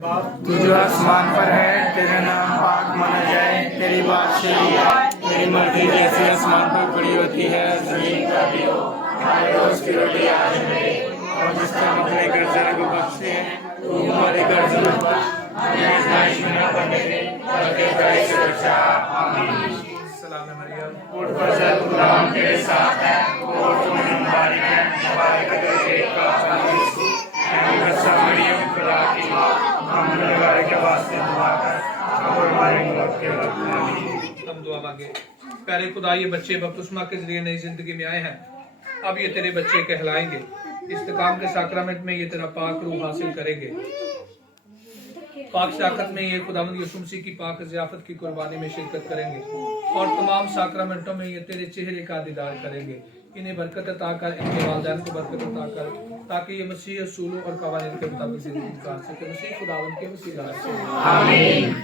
तू जो आसमान पर है, तेरा नाम पाक माना जाए, तेरी बादशाही है, तेरी मर्जी जैसे आसमान पर पड़ी होती है जमीन पर भी हो। हमारे रोज की रोटी आज हमें दे, और जिस तरह हम अपने कर्जदार को बख्शते हैं, तू हमारे कर्ज मत बख्श, हमें आजमाइश में न करने दे, बल्कि बुराई से बचा। आमीन। सलाम मरियम, उठ फजल, खुदा तेरे साथ है, और तुम मुबारक है, मुबारक है तेरे पेट का फल यीशु। ऐ मुकद्दस मरियम, खुदा की माँ, हम गुनहगारों के वास्ते दुआ कर, और हमारी मौत के वक्त में। आमीन। हम दुआ मांगे। प्यारे खुदा, ये बच्चे बपतिस्मा के जरिए नई जिंदगी में आए हैं, अब ये तेरे बच्चे कहलाएंगे। इस्तिकाम के साक्रामेंट में ये तेरा पाक रूह हासिल करेंगे। पाक शाकत में ये खुदावंद यीशु मसीह की पाक ज़ियाफत की कुर्बानी में शिरकत करेंगे, और तमाम साक्रामेंटों में ये तेरे चेहरे का दीदार करेंगे। इन्हें बरकत अता कर, इनके वालिदैन को बरकत अता कर, ताकि ये मसीह असूलों और कवानीन के मुताबिक जिंदगी गुजार सके। मसीह खुदावंद के वसीला से आमीन।